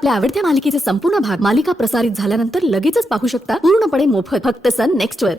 आपल्या आवडत्या मालिकेचे संपूर्ण भाग मालिका प्रसारित झाल्यानंतर लगेचच पाहू शकता पूर्णपणे मोफत फक्त सन नेक्स्ट वर।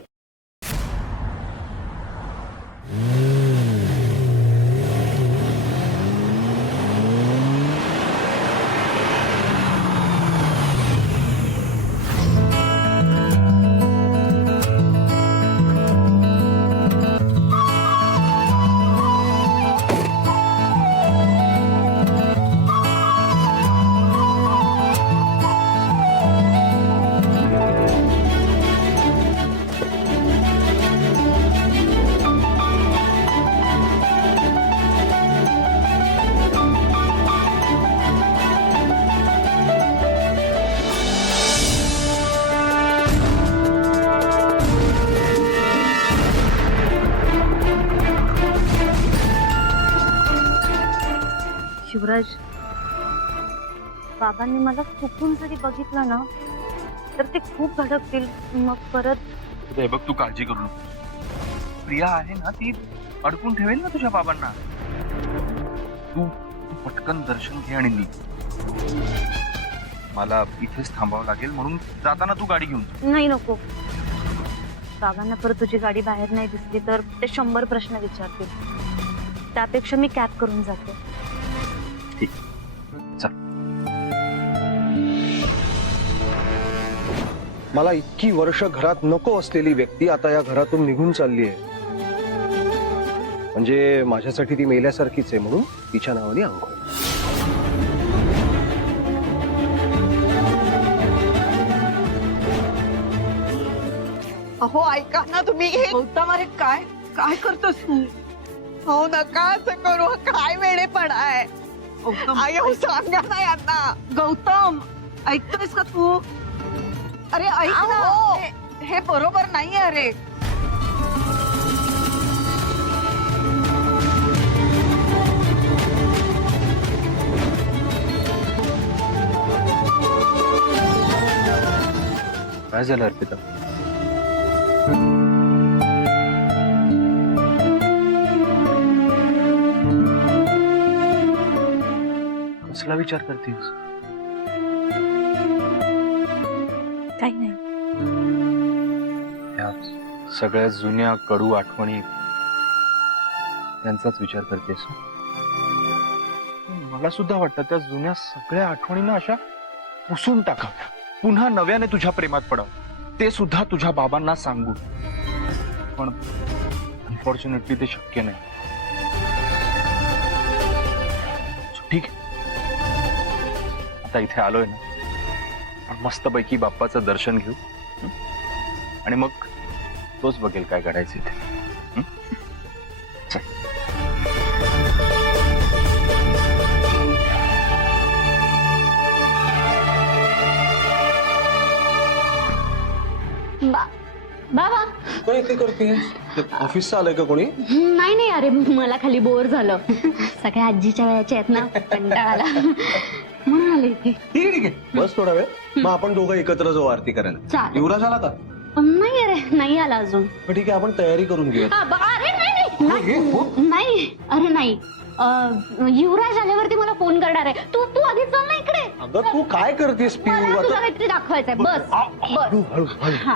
शिवराज, बाबांनी मला चुकून जरी बघितलं ना तर ते खूप भडकतील। मग परत हे बघ, तू काळजी करू नको। प्रिया आहे ना, ती अडकून ठेवेल ना तुझ्या बाबांना। तू पटकन दर्शन घे आणि निघ। मला इथेच थांबावं लागेल, म्हणून जाताना तू गाडी घेऊन जा। नाही, नको। बाबांना परत तुझी गाडी बाहेर नाही दिसली तर ते 100 प्रश्न विचारतील। त्यापेक्षा मी कॅब करून जाते। ठीक, चल। मला इतकी वर्ष घरात नको असलेली व्यक्ती आता या घरातून निघून चालली आहे, म्हणजे माझ्यासाठी ती मेल्यासारखीच आहे, म्हणून तिच्या नावाने अंघोळ। अहो ऐका ना तुम्ही, हे गौतम, अरे काय काय करतोस तू? हो नका असं करू, काय वेडेपणा आहे गौतम। सांगा ना यांना। गौतम, ऐकतोयस का तू? अरे ऐक ना, हे बरोबर नाहीये। अरे काय झालं अर्पिता? कसला विचार करतेस? काही नाही। या सगळ्या जुन्या कडू आठवणी त्यांचाच विचार करतेस? मला सुद्धा वाटतं त्या जुन्या सगळ्या आठवणींना अशा पुसून टाकाव्या, पुन्हा नव्याने तुझ्या प्रेमात पडावं, ते सुद्धा तुझ्या बाबांना सांगू। पण अनफॉर्च्युनेटली ते शक्य नाही। ठीक आहे, आता इथे आलोय ना, मस्तपैकी बाप्पाचं दर्शन घेऊ आणि मग तोच बघेल काय करायचं इथे। चल। बाबा काय इथे करते? ऑफिसचं आलंय का कोणी? नाही नाही, अरे मला खाली बोर झालं। सगळ्या आजीच्या वयाच्या आहेत ना, कंटाळा आला म्हणून आले इथे। ठीक आहे ठीक आहे, बस थोडा वेळ, मग आपण दोघं एकत्र जाऊ आरती करायला। चालेल। युवराज आला का? नाही अरे, नाही आला अजून। मग ठीक आहे, आपण तयारी करून घेऊया। अरे नाही नाही नाही, अरे नाही, युवराज आल्यावरती मला फोन करणार आहे। तू तू आधी चल ना इकडे। अगं तू काय करतेस पिऊ? मला तुला काहीतरी दाखवायचंय, बस बस। हळू हळू हा।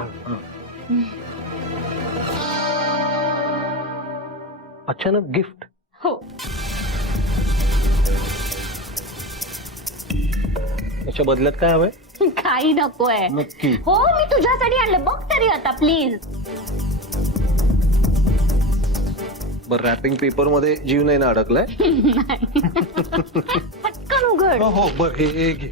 अचानक गिफ्ट? हो, याच्या बदल्यात काय हवंय? काही नकोय। नक्की? हो, मी तुझ्यासाठी आणलं, बघ तरी आता प्लीज। बर, रॅपिंग पेपर मध्ये जीव नाही ना अडकलाय? पटकन उघड। हो हो, बर हे घे।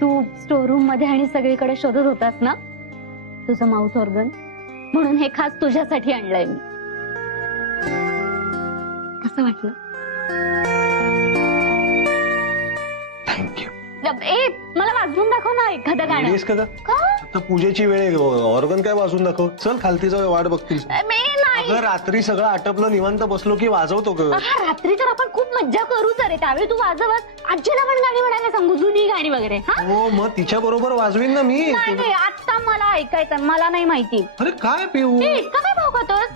तू स्टोर रूम मध्ये आणि सगळीकडे शोधत होतास ना तुझं माउथ ऑर्गन, म्हणून हे खास तुझ्यासाठी आणलंय मी। कसं वाटलं? थँक्यू। ए, मला वाजवून दाखव ना एखादं गाणं। येस का? का? आता पूजेची वेळ आहे, ऑर्गन काय वाजून दाखव। चल खालती जाऊ, वाट बघतील। नाही, अगं रात्री सगळं आटपलं, निवांत बसलो की वाजवतो ग। रात्री तर आपण खूप मज्जा करूच रे, त्यावेळी तू वाजवत आजीला पण गाणी म्हणायला सांगू, जुनी गाणी वगैरे। हो, मग तिच्या बरोबर वाजवीन ना मी। नाही, आता मला ऐकायचं, मला नाही माहिती। अरे काय पिऊ? इतका काय भाव खातोस?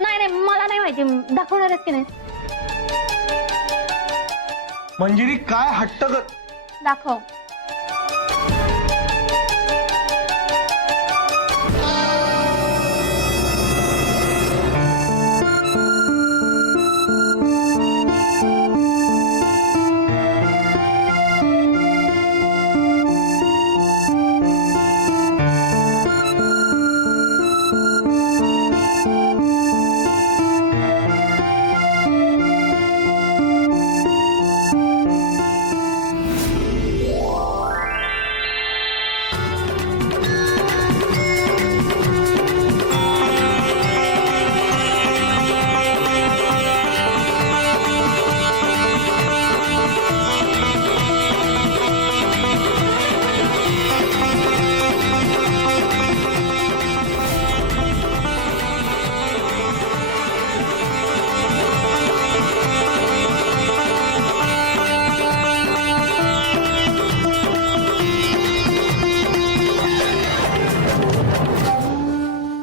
नाही नाही मला नाही माहिती, दाखवणार आहेस की नाही? मंजिरी काय हट्ट कर. दाखव.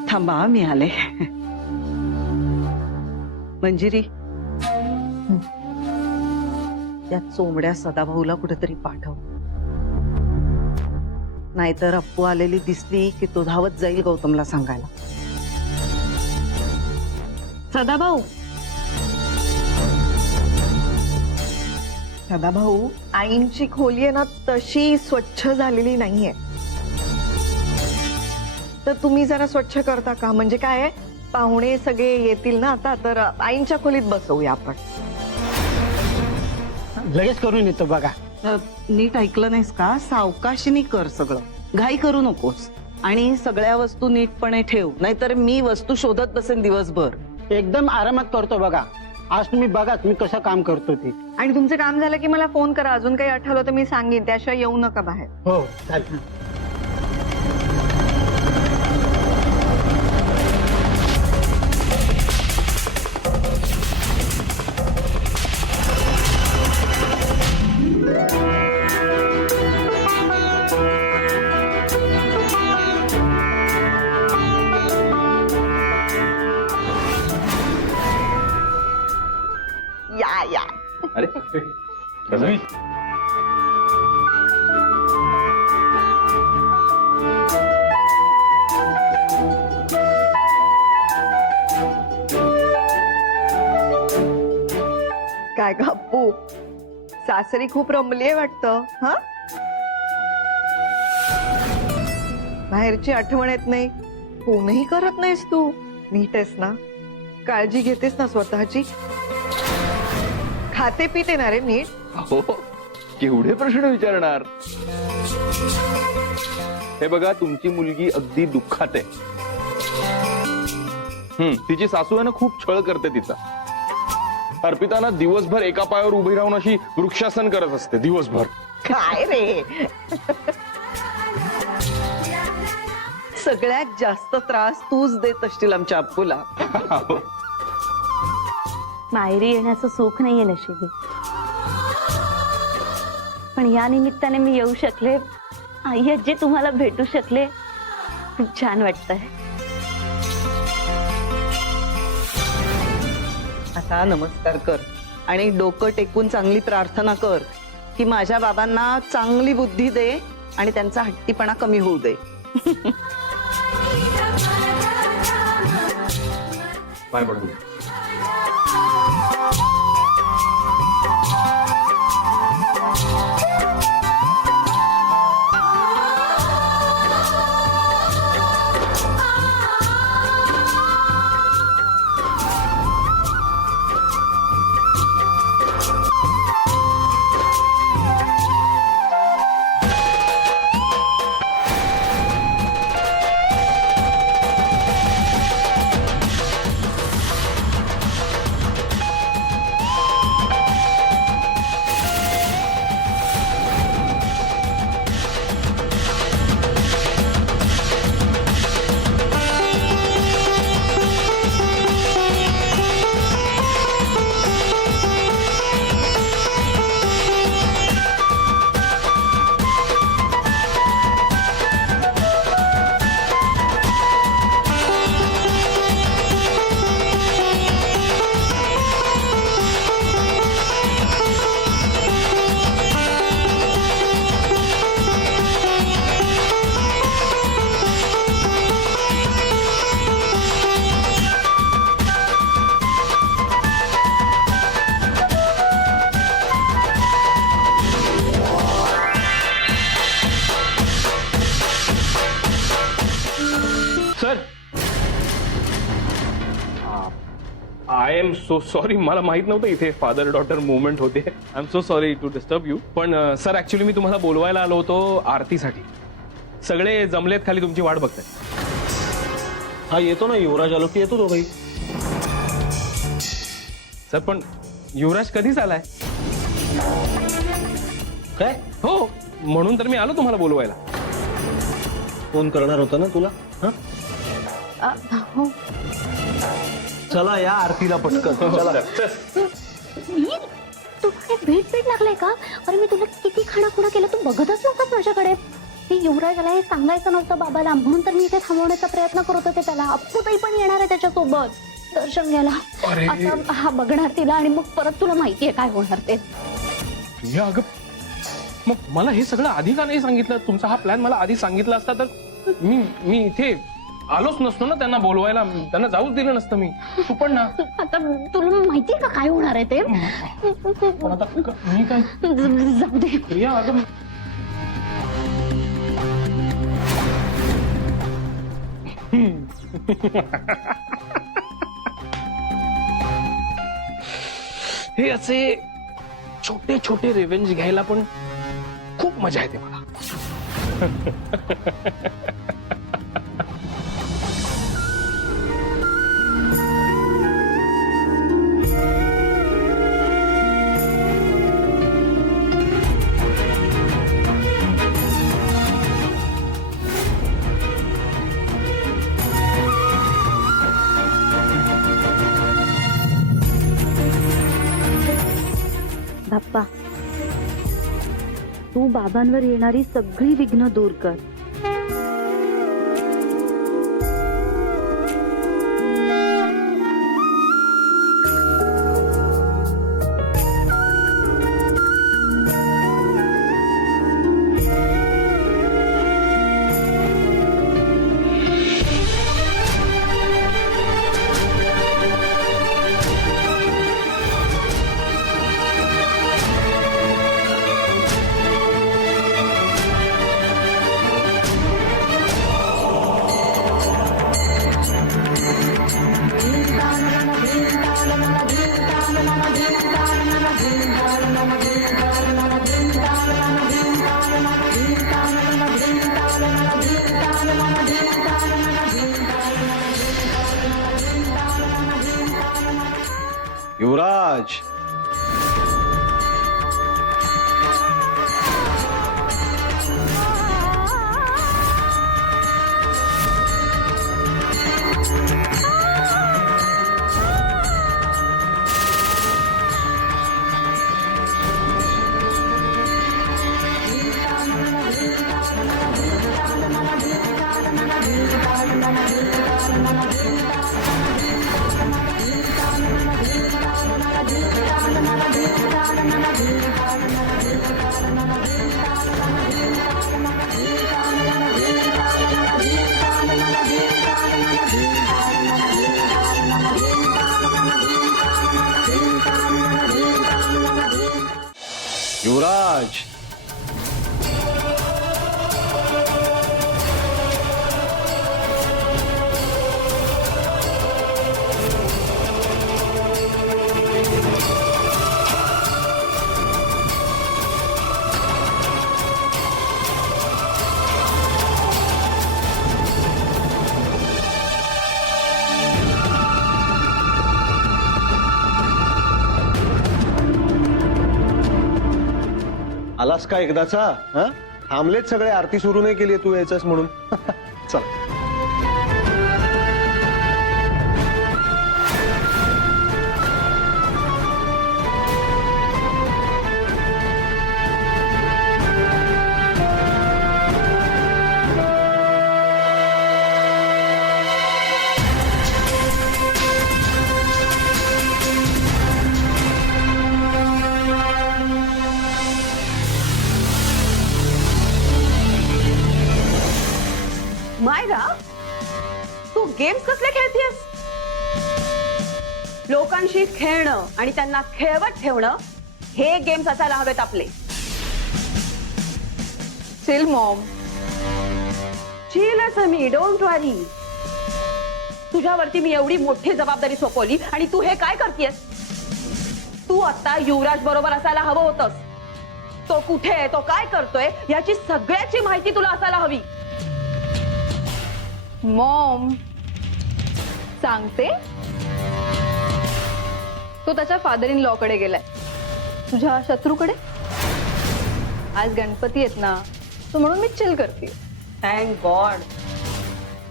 थांबा मी आले. मंजिरी, त्या चोमड्या सदाभाऊला कुठेतरी पाठव, नाहीतर अप्पू आलेली दिसली की तो धावत जाईल गौतमला सांगायला. सदाभाऊ, सदाभाऊ, आईंची खोली आहे ना तशी स्वच्छ झालेली नाहीये, तर तुम्ही जरा स्वच्छ करता का? म्हणजे काय आहे, पाहुणे सगळे येतील ना आता, तर आईंच्या खोलीत बसवूया आपण. लगेच करून येतो बघा. नीट ऐकलं नाहीस का? सावकाशीनी कर सगळं, घाई करू नकोस. आणि सगळ्या वस्तू नीटपणे ठेव, नाहीतर मी वस्तू शोधत बसेन दिवसभर. एकदम आरामात करतो बघा. आज तुम्ही बघा मी कसं काम करतो ते. आणि तुमचं काम झालं की मला फोन करा, अजून काही आठवलं तर मी सांगेन, त्याशिवाय येऊ नका बाहेर. हो चालेल. या या. अरे कसं? काय ग अप्पू, सासरी खूप रमलीये वाटतं. हा, बाहेरची आठवण येत नाही, फोनही करत नाहीस तू. नीट आहेस ना? काळजी घेतेस ना स्वतःची? खाते पिते ना रे नीट? हो, केवढे प्रश्न विचारणार. हे बघा, तुमची मुलगी अगदी दुःखात आहे. तिची सासू आहे ना, खूप छळ करते तिचा. अर्पिताना दिवसभर एका पायावर उभी राहून अशी वृक्षासन करत असते दिवसभर. काय रे, सगळ्यात जास्त त्रास तूच देत असशील आमच्या अप्पूला. माहेरी येण्याचं सुख नाहीये नशिबी, पण या निमित्ताने मी येऊ शकले, आई आजी तुम्हाला भेटू शकले, खूप छान वाटतंय. आता नमस्कार कर आणि डोकं टेकून चांगली प्रार्थना कर की माझ्या बाबांना चांगली बुद्धी दे आणि त्यांचा हट्टीपणा कमी होऊ दे. पाय पडू. आय एम सो सॉरी, मला माहित नव्हतं इथे फादर डॉटर मुवमेंट होते. I am so sorry to disturb you. पण सर ऍक्च्युली मी तुम्हाला बोलवायला आलो होतो आरतीसाठी. सगळे जमलेत खाली, तुमची वाट बघताय. हा येतो ना, युवराज आलो की येतो दोघही. सर पण युवराज कधीच आलाय. काय हो, म्हणून तर मी आलो तुम्हाला बोलवायला. फोन करणार होता ना तुला? हा हो. चला या आरतीला पटकन चला. मी तुला काही भेट लागलाय का? अरे मी तुला किती खाणाखुणा केलं, तू बघतच नव्हतास माझ्याकडे. ते युवराजाला हे सांगायचं नव्हतं बाबाला, म्हणून तर मी इथे थांबवण्याचा प्रयत्न करत होते त्याला. अप्पूताई पण येणार आहे त्याच्यासोबत दर्शन घ्यायला. आता हा बघणार तिला आणि मग परत तुला माहितीये काय होणार ते. प्रिया अगं, मग मला हे सगळं आधी का नाही सांगितलं? तुमचा हा प्लॅन मला आधी सांगितला असता तर मी इथे आलोच नसतो ना त्यांना बोलवायला. त्यांना जाऊच दिलं नसतं मी. तू पण ना. आता तुला माहितीये का काय होणार आहे ते? पण आता मी काय जाऊ दे. प्रिया अगं, हे असे छोटे छोटे रिव्हेंज घ्यायला पण खूप मजा येते मला. बाप्पा, तू बाबांवर येणारी सगळी विघ्न दूर कर. युवराज, युवराज, आलास का एकदाचा? हा थांबलेच सगळे, आरती सुरू नाही केली तू यायचंस म्हणून. चल. मायरा, तू गेम्स कसले खेळतेस? लोकांशी खेळणं आणि त्यांना खेळवत ठेवणं हे गेम्स असायला हवेत आपले. चिल मॉम, चिल असं मी, डोंट वरी. तुझ्यावरती मी एवढी मोठी जबाबदारी सोपवली आणि तू हे काय करतेस? तू आता युवराज बरोबर असायला हवं होतंस. तो कुठे आहे, तो काय करतोय याची सगळ्याची माहिती तुला असायला हवी. मॉम सांगते, तो त्याच्या फादर इन लॉ कडे गेलाय, तुझ्या शत्रूकडे. आज गणपती आहेत ना, तो म्हणून मी चिल करते. थँक गॉड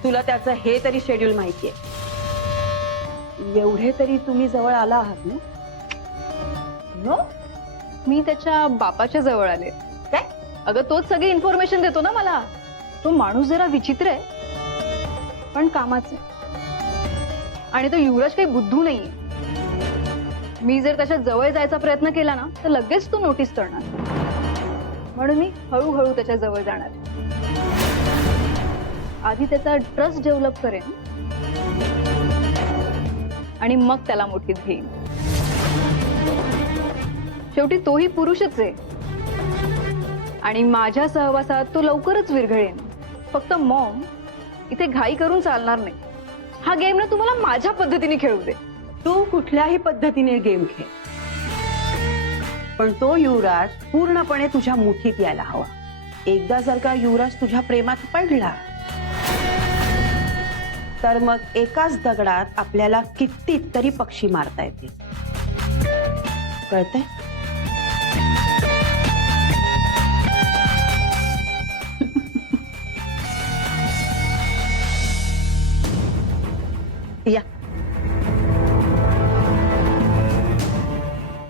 तुला त्याचं हे तरी शेड्यूल माहितीये. एवढे तरी तुम्ही जवळ आला आहात ना? नो, मी त्याच्या बापाच्या जवळ आले. काय? अगं तोच सगळी इन्फॉर्मेशन देतो ना मला. तो माणूस जरा विचित्र आहे पण कामाचा आहे. आणि तो युवराज काही बुद्धू नाहीये. मी जर त्याच्या जवळ जायचा प्रयत्न केला ना तर लगेच तो नोटीस करणार. म्हणून मी हळूहळू त्याच्या जवळ जाणार. आधी त्याचा ट्रस्ट डेव्हलप करेन आणि मग त्याला मोठीत घेईन. शेवटी तोही पुरुषच आहे आणि माझ्या सहवासात तो लवकरच विरघळेन. फक्त मॉम, इथे घाई करून चालणार नाही. हा गेम ना तुम्हाला माझ्या पद्धतीने खेळू दे. तू कुठल्याही पद्धतीने गेम खेळ, पण तो युवराज पूर्णपणे तुझ्या मुठीत यायला हवा. एकदा जर का युवराज तुझ्या प्रेमात पडला तर मग एकाच दगडात आपल्याला कितीतरी पक्षी मारता येतील. कळतंय? या.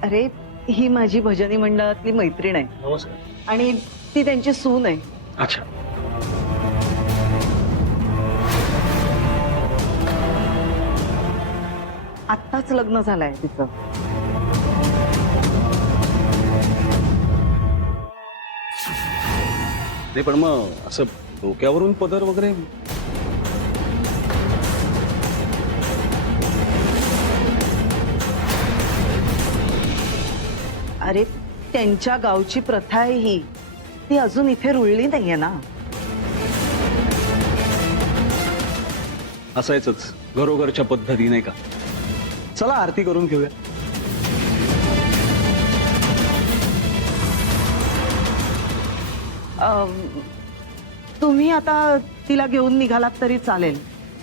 अरे, ही माझी भजनी मंडळातली मैत्रीण आहे. नमस्कार. आणि ती त्यांची सून आहे. अच्छा. आत्ताच लग्न झालंय तिचं. नाही पण मग असं डोक्यावरून पदर वगैरे. अरे, त्यांच्या गावची प्रथा आहे ही. ती अजून इथे रुळली नाहीये ना. असायचंच घरोघरच्या पद्धती, नाही का? चला आरती करून घेऊया. तुम्ही आता तिला घेऊन निघालात तरी चालेल.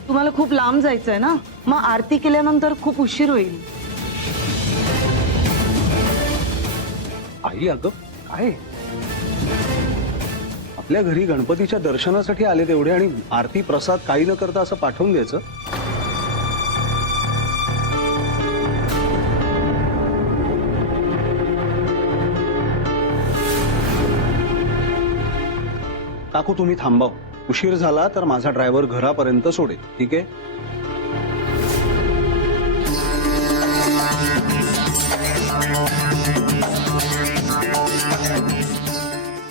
तुम्हाला खूप लांब जायचंय ना, मग आरती केल्यानंतर खूप उशीर होईल. आई, अगं काय, आपल्या घरी गणपतीच्या दर्शनासाठी आले तेवढे आणि आरती प्रसाद काही न करता असं पाठवून द्यायचं? काकू तुम्ही थांबाव. उशीर झाला तर माझा ड्रायव्हर घरापर्यंत सोडेल, ठीक आहे?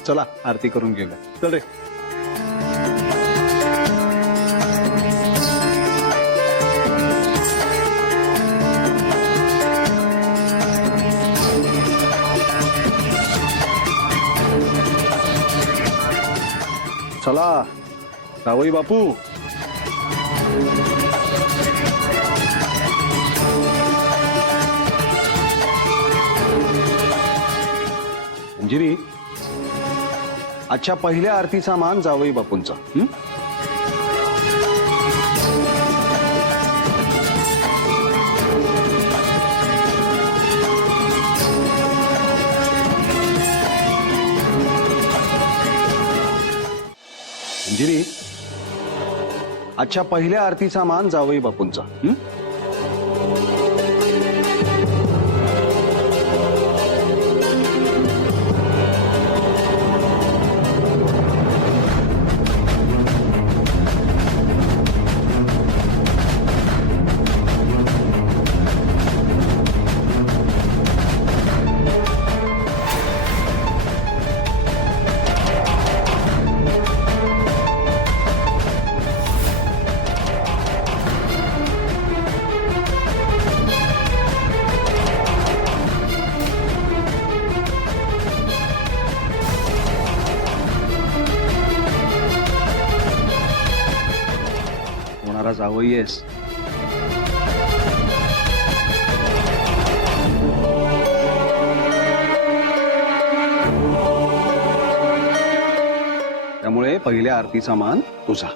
चला आरती करून घेऊया. चल रे. चला जावई बापू. अंजिरी, आजच्या पहिल्या आरतीचा मान जावई बापूंचा. अंजिरी, आजच्या पहिल्या आरतीचा मान जावई बापूंचा. जावई आहेस पहिल्या आरतीचा मान तुझा.